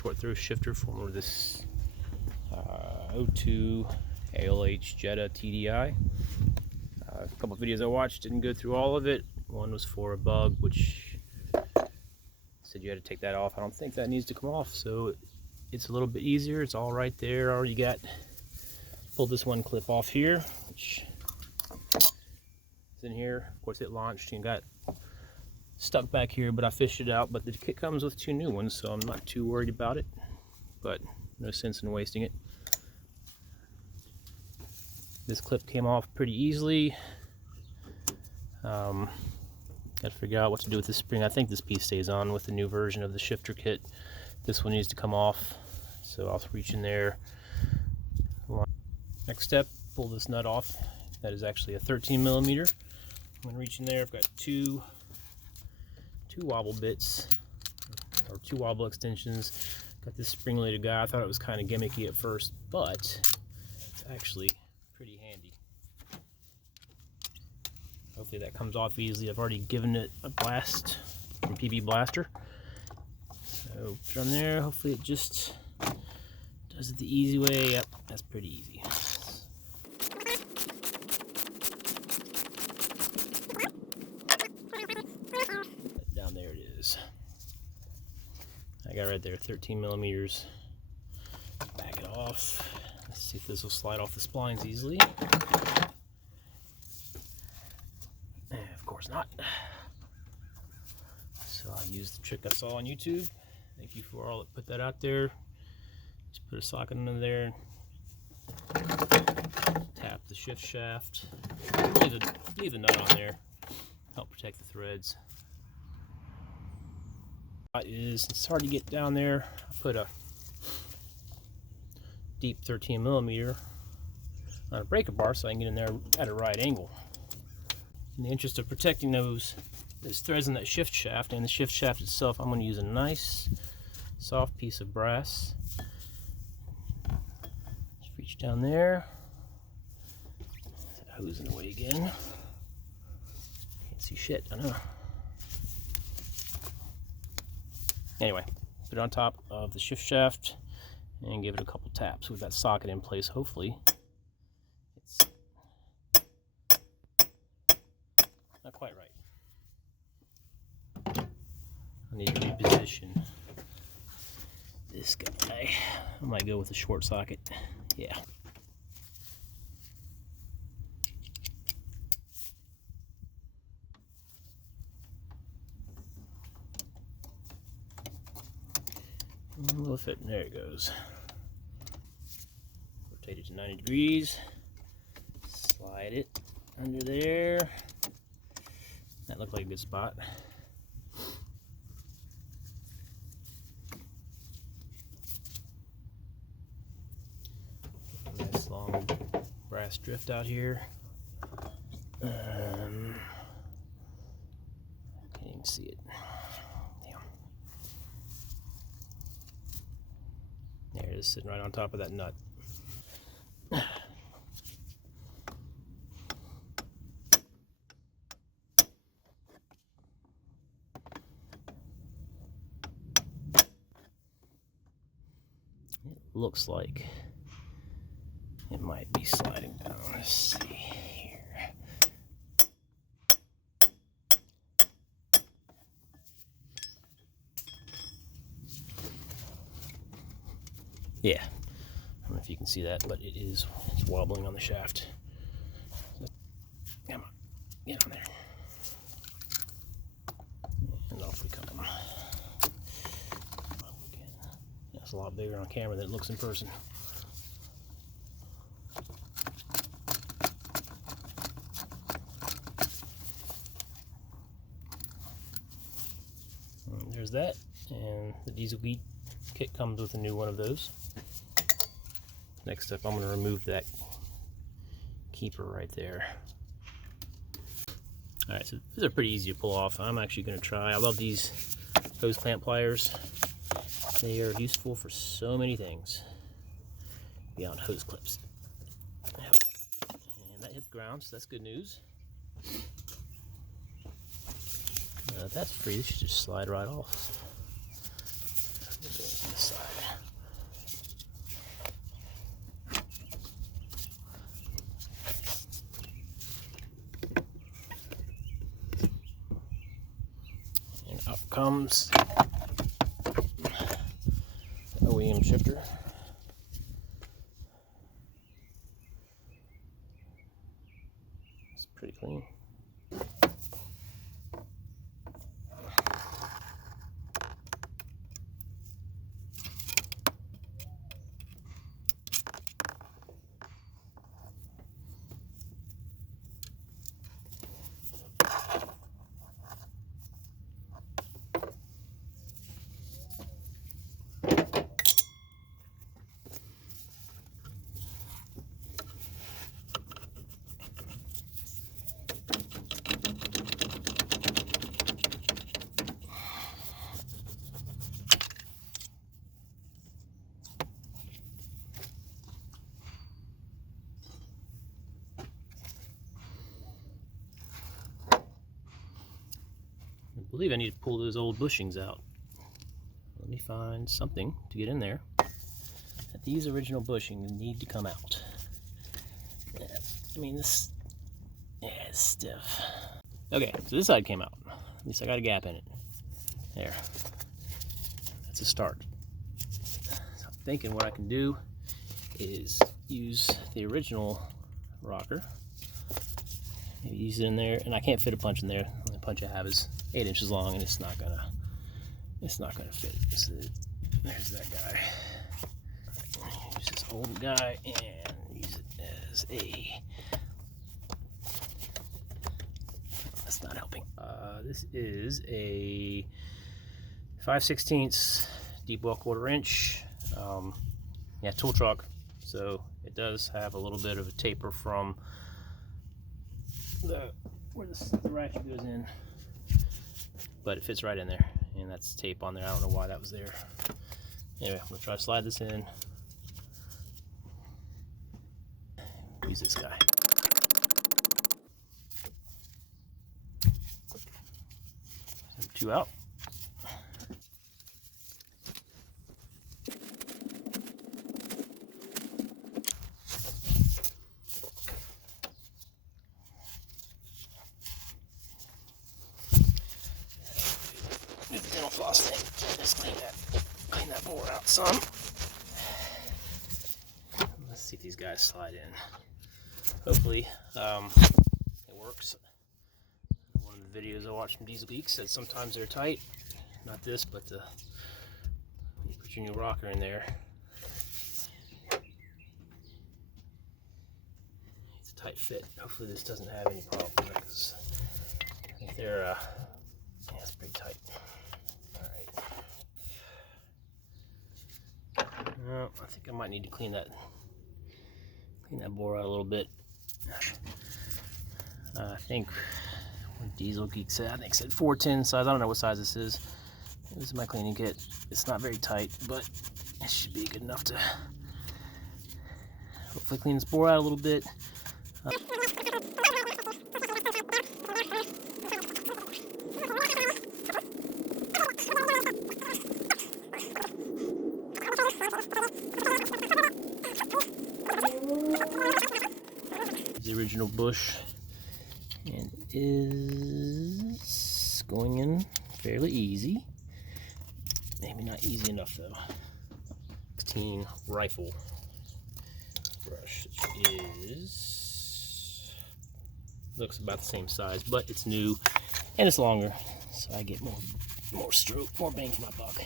short throw shifter for this 02 ALH Jetta TDI. A couple of videos I watched, didn't go through all of it. One was for a bug, which said you had to take that off. I don't think that needs to come off, so it's a little bit easier. It's all right there. Already got, pulled this one clip off here, which is in here. Of course, it launched and got stuck back here, but I fished it out. But the kit comes with 2 new ones, so I'm not too worried about it, but no sense in wasting it. This clip came off pretty easily. Got to figure out what to do with this spring. I think this piece stays on with the new version of the shifter kit. This one needs to come off, so I'll reach in there. Next step, pull this nut off. That is actually a 13 millimeter. I'm going to reach in there. I've got two wobble bits, or 2 wobble extensions. Got this spring-loaded guy. I thought it was kind of gimmicky at first, but it's actually pretty handy. Hopefully that comes off easily. I've already given it a blast from PB Blaster. So put it on there. Hopefully it just does it the easy way. Yep, that's pretty easy. Down there it is. I got right there 13 millimeters. Back it off. Let's see if this will slide off the splines easily. Of course not. So I'll use the trick I saw on YouTube. Thank you for all that put that out there. Just put a socket under there. Tap the shift shaft. Leave the nut on there. Help protect the threads. It's hard to get down there. I put a deep 13 millimeter on a breaker bar so I can get in there at a right angle. In the interest of protecting those threads in that shift shaft and the shift shaft itself, I'm going to use a nice soft piece of brass. Just reach down there. That hose in the way again. Can't see shit, I know. Anyway, put it on top of the shift shaft and give it a couple taps with that socket in place. Hopefully it's not quite right. I need to reposition this guy. I might go with a short socket. Yeah. Will fit. There it goes. Rotate it to 90 degrees. Slide it under there. That looked like a good spot. Nice long brass drift out here. Can't even see it. There it is, sitting right on top of that nut. It looks like it might be sliding down. Let's see here. Yeah, I don't know if you can see that, but it's wobbling on the shaft. Come on, get on there. And off we come. That's a lot bigger on camera than it looks in person. And there's that, and the diesel Geek kit comes with a new one of those. Next up, I'm going to remove that keeper right there. Alright, so these are pretty easy to pull off. I'm actually going to try. I love these hose clamp pliers. They are useful for so many things beyond hose clips. And that hit the ground, so that's good news. That's free. This should just slide right off. This side. comes OEM shifter. It's pretty clean. I believe I need to pull those old bushings out. Let me find something to get in there. These original bushings need to come out. Yeah, I mean, this, yeah, it's stiff. Okay, so this side came out. At least I got a gap in it. There. That's a start. So I'm thinking what I can do is use the original rocker. Maybe use it in there, and I can't fit a punch in there. The punch I have is 8 inches long, and it's not gonna fit. So there's that guy. Use this old guy and use it as a. That's not helping. This is a 5/16 deep well 1/4 inch. Yeah, tool truck. So it does have a little bit of a taper from where the ratchet goes in, but it fits right in there, and that's tape on there. I don't know why that was there. Anyway, I'm gonna try to slide this in. Use this guy. Send 2 out. Just clean that board out some. Let's see if these guys slide in. Hopefully it works. One of the videos I watched from Geek said sometimes they're tight. Not this, but when you put your new rocker in there, it's a tight fit. Hopefully this doesn't have any problem because I think they're yeah, it's pretty tight. I think I might need to clean that bore out a little bit. I think what Diesel Geek said, I think said 410 size. I don't know what size this is. This is my cleaning kit. It's not very tight, but it should be good enough to hopefully clean this bore out a little bit. The original bush, and is going in fairly easy. Maybe not easy enough though. 16 rifle brush, which looks about the same size, but it's new and it's longer, so I get more stroke, more bang for my buck.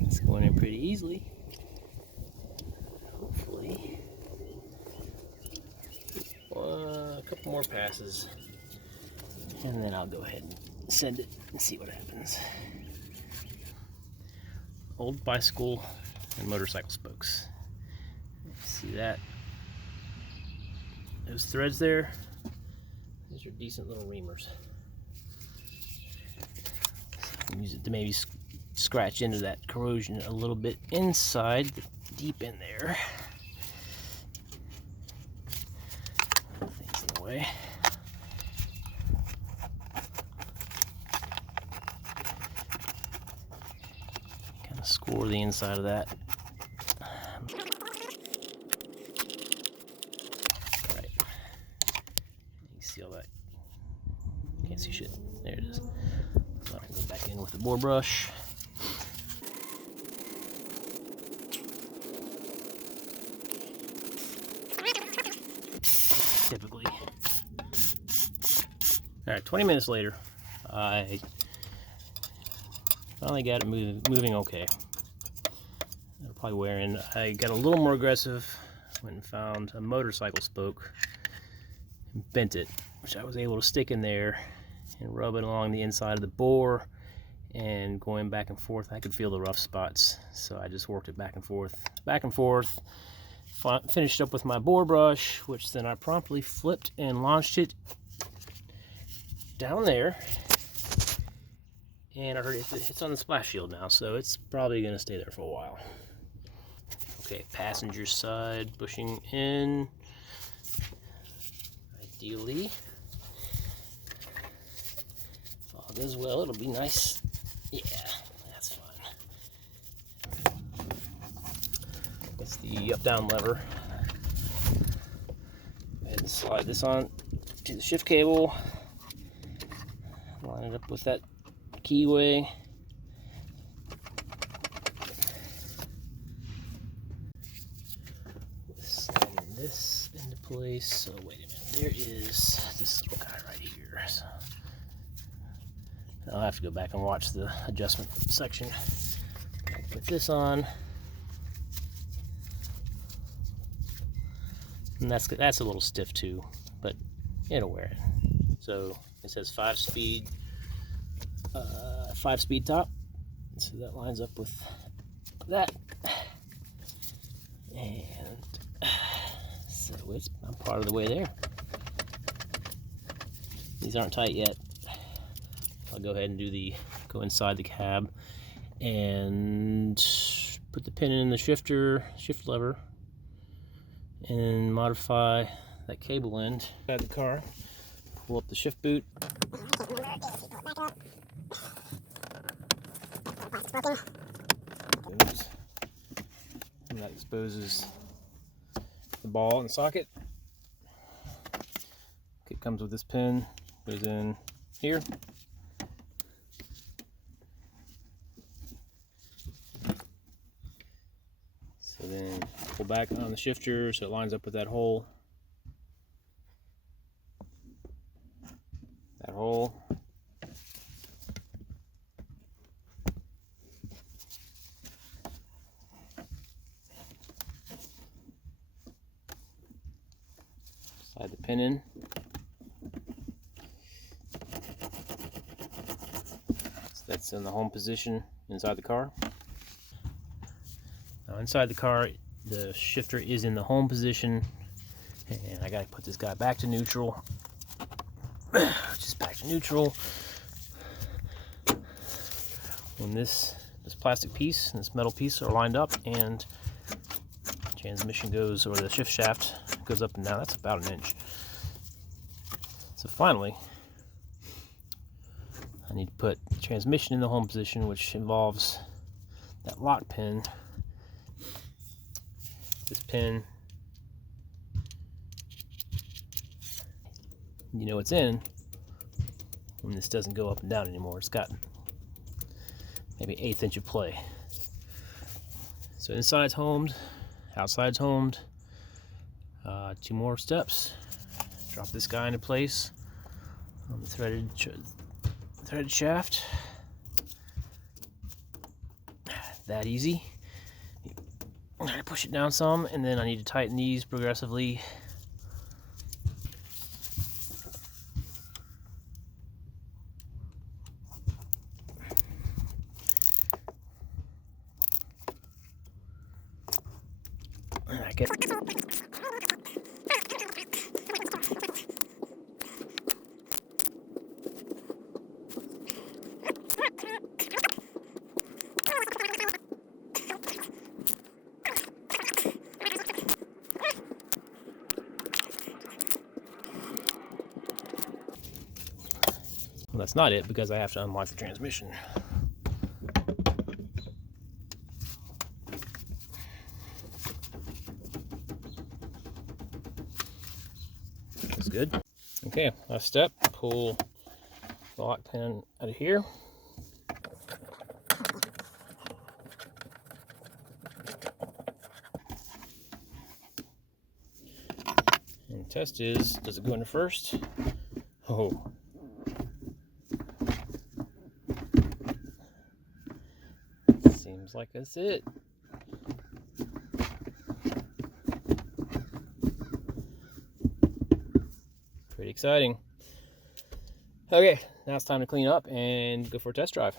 It's going in pretty easily. Hopefully, a couple more passes, and then I'll go ahead and send it and see what happens. Old bicycle and motorcycle spokes. See that? Those threads there, those are decent little reamers. So use it to maybe scratch into that corrosion a little bit inside, deep in there. Things in the way. for the inside of that. Right. You can see all that. Can't see shit. There it is. So I can go back in with the bore brush. Typically. Alright, 20 minutes later, I finally got it moving okay. It'll probably wear in. I got a little more aggressive. Went and found a motorcycle spoke and bent it, which I was able to stick in there and rub it along the inside of the bore, and going back and forth I could feel the rough spots, so I just worked it back and forth, finished up with my bore brush, which then I promptly flipped and launched it down there, and I heard it's on the splash shield now, so it's probably going to stay there for a while. Okay, passenger side bushing in, ideally. If all goes well, it'll be nice. Yeah, that's fine. That's the up-down lever. Go ahead and slide this on to the shift cable. Line it up with that keyway. Sliding this into place. So wait a minute, there is this little guy right here. So I'll have to go back and watch the adjustment section. Put this on, and that's a little stiff too, but it'll wear it. So it says 5-speed, 5-speed top, so that lines up with that, and so I'm part of the way there. These aren't tight yet. I'll go ahead and go inside the cab and put the pin in the shift lever, and modify that cable end inside the car. Pull up the shift boot. And that exposes the ball in the socket. It comes with this pin, goes in here. So then pull back on the shifter so it lines up with that hole. Slide the pin in. So that's in the home position inside the car. Now inside the car, the shifter is in the home position, and I gotta put this guy back to neutral. Just back to neutral. When this plastic piece and this metal piece are lined up, and transmission goes, or the shift shaft goes up and down, that's about 1 inch. So finally, I need to put the transmission in the home position, which involves that lock pin. This pin, you know it's in when this doesn't go up and down anymore. It's got maybe 1/8 inch of play. So inside's homed, outside's homed. 2 more steps. Drop this guy into place on the threaded shaft. That easy. I'm going to push it down some, and then I need to tighten these progressively. And I get Well, that's not it, because I have to unlock the transmission. looks good. Okay, last step, pull the lock pin out of here. And the test is, does it go into first? Oh. Seems like that's it. Pretty exciting. Okay, now it's time to clean up and go for a test drive.